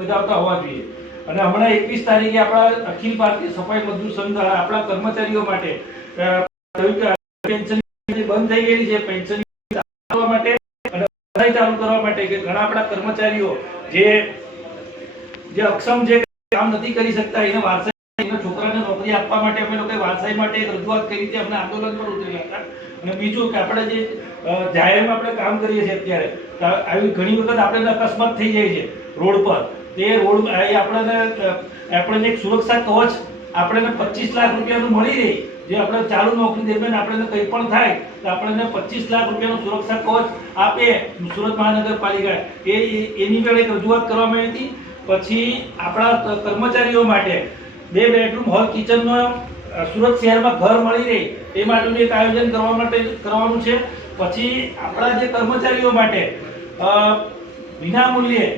બજાવતા હોવા જોઈએ। અને હમણાં 21 તારીખે આપણા અખિલ ભારતીય સફાઈ મજદૂર સંઘ દ્વારા આપણા કર્મચારીઓ માટે પેન્શન બંધ થઈ ગયેલી છે, પેન્શન આપવા માટે અને ચાલુ કરવા માટે કે ઘણા આપણા કર્મચારીઓ જે અક્ષમ જે કામ નથી કરી શકતા એને વારસાઈ છોકરાને નોકરી આપવા માટે અમે લોકો વારસાઈ માટે રજૂઆત કરી હતી, અમને આંદોલન પર ઉતરેલા હતા। અને બીજું કે આપણે જે જાહેરમાં આપણે કામ કરીએ છીએ અત્યારે આવી ઘણી વખત આપણે અકસ્માત થઈ જાય છે રોડ પર, તે રોડ આપણને એક સુરક્ષા કવચ આપણને 25 લાખ રૂપિયાનું મળી રહે, જે આપણે ચાલુ નોકરી દરમિયાન આપણને કંઈ પણ થાય તો આપણને 25 લાખ રૂપિયાનું સુરક્ષા કવચ આપે સુરત મહાનગરપાલિકા, એની વેળે રજૂઆત કરવામાં આવી હતી। પછી આપણા કર્મચારીઓ માટે 2 બેડરૂમ હોલ કિચનનો સુરત શહેરમાં ઘર મળી રહે એ માટેનું એક આયોજન કરવાનું છે। પછી આપણા જે કર્મચારીઓ માટે વિનામૂલ્યે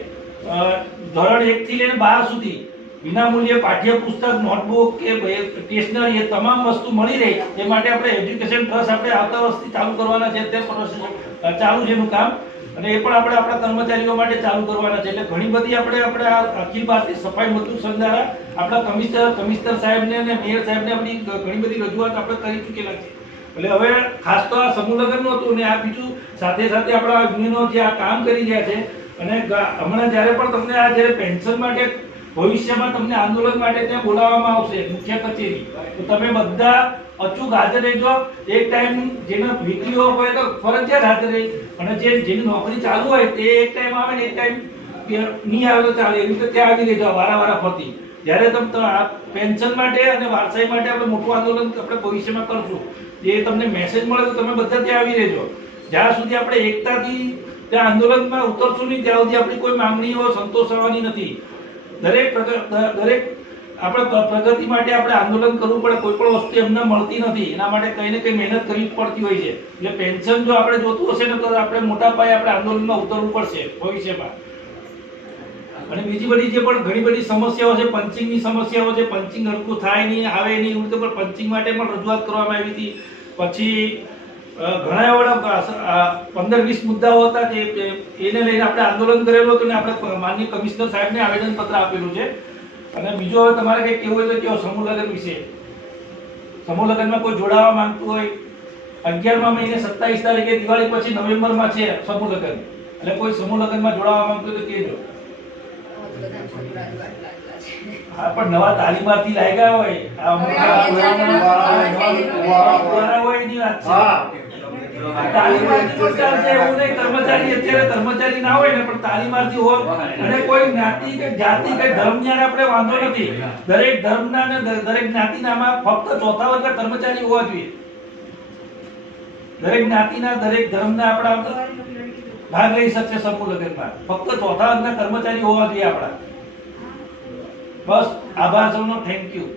ધોરણ 1 થી લઈને 12 સુધી વિનામૂલ્યે પાઠ્યપુસ્તક, નોટબુક કે સ્ટેશનરી એ તમામ વસ્તુ મળી રહે એ માટે આપણે એજ્યુકેશન ટ્રસ્ટ આપણે આવતા વર્ષથી ચાલુ કરવાના છે, અત્યારે પ્રોસેસ ચાલુ છે એનું કામ, અને એ પણ આપણે આપણા કર્મચારીઓ માટે ચાલુ કરવાના છે। એટલે ઘણી બધી આપણે અખિલ ભારતીય સફાઈ મજદૂર સંઘ દ્વારા આપણા કમિશનર સાહેબને અને મેયર સાહેબને આપણી ઘણી બધી રજૂઆત આપણે કરી ચૂકેલા છે। એટલે હવે ખાસ તો આ સમૂહ લગ્નનું હતું ને આ બીજું સાથે સાથે આપણા યુનિયનો જે આ કામ કરી રહ્યા છે, અને હમણાં જ્યારે પણ તમને આ જ્યારે પેન્શન માટે ભવિષ્યમાં તમને આંદોલન માટે ત્યાં બોલાવવામાં આવશે મુખ્ય કચેરી, તો તમે બધા અચૂક હાજર રહેજો। એક ટાઈમ જેનો વીકલી ઓફ હોય તો ફરજિયાત હાજર રહી, અને જેની નોકરી ચાલુ હોય તે એક ટાઈમ આવે ને એક ટાઈમ નહીં આવે તો ચાલે, એવી રીતે ત્યાં આવી રહેજો વારા ફરતી। જ્યારે તમે પેન્શન માટે અને વારસાઈ માટે આપણે મોટું આંદોલન આપણે ભવિષ્યમાં કરશું, એ તમને મેસેજ મળે તો તમે બધા ત્યાં આવી રહેજો। જ્યાં સુધી આપણે એકતાથી ત્યાં આંદોલનમાં ઉતરશું નહીં ત્યાં સુધી આપણી કોઈ માંગણીઓ સંતોષવાની નથી। દરેક આપણે પ્રગતિ માટે આપણે આંદોલન કરવું પડે, કોઈ પણ વસ્તુ એમને મળતી નથી, એના માટે કંઈ ને કંઈ મહેનત કરવી પડતી હોય છે। એટલે પેન્શન જો આપણે જોતું હશે ને તો આપણે મોટા પાયે આપણે આંદોલનમાં ઉતરવું પડશે ભવિષ્યમાં। અને બીજી બધી જે પણ ઘણી બધી સમસ્યાઓ છે, પંચિંગની સમસ્યાઓ છે, પંચિંગ હરખું થાય નહીં આવે નહીં એવું રીતે પણ પંચિંગ માટે પણ રજૂઆત કરવામાં આવી હતી। પછી ઘણા એવા 15-20 મુદ્દાઓ હતા એને લઈને આપણે આંદોલન કરેલું હતું, ને આપણે માનનીય કમિશનર સાહેબને આવેદનપત્ર આપેલું છે। અને બીજું હવે તમારે કંઈક કેવું હોય તો કહો સમૂહ લગ્ન વિશે। સમૂહ લગ્નમાં કોઈ જોડાવા માંગતું હોય, 11મા મહિને 27 તારીખે દિવાળી પછી નવેમ્બરમાં છે સમૂહ લગ્ન, એટલે કોઈ સમૂહ લગ્નમાં જોડાવા માંગતું હોય તો કહેજો। હા, પણ નવા તાલીમાર્થી લાગ્યા હોય એની વાત છે। તાલીમાર્થી તો ચાલશે એવું નહીં, કર્મચારી અત્યારે કર્મચારી ના હોય ને પણ તાલીમાર્થી હોય, અને કોઈ જ્ઞાતિ કે જાતિ કે ધર્મની આપણે વાંધો નથી, દરેક ધર્મના અને દરેક જ્ઞાતિનામાં ફક્ત ચોથા વર્ગના કર્મચારી હોવા જોઈએ। દરેક જ્ઞાતિના દરેક ધર્મના આપણા ભાગ લઈ શકશે સમૂહ લગ્નમાં, ફક્ત ચોથા વર્ગના કર્મચારી હોવા જોઈએ આપણા। બસ, આભાર સૌનો, થેન્ક યુ।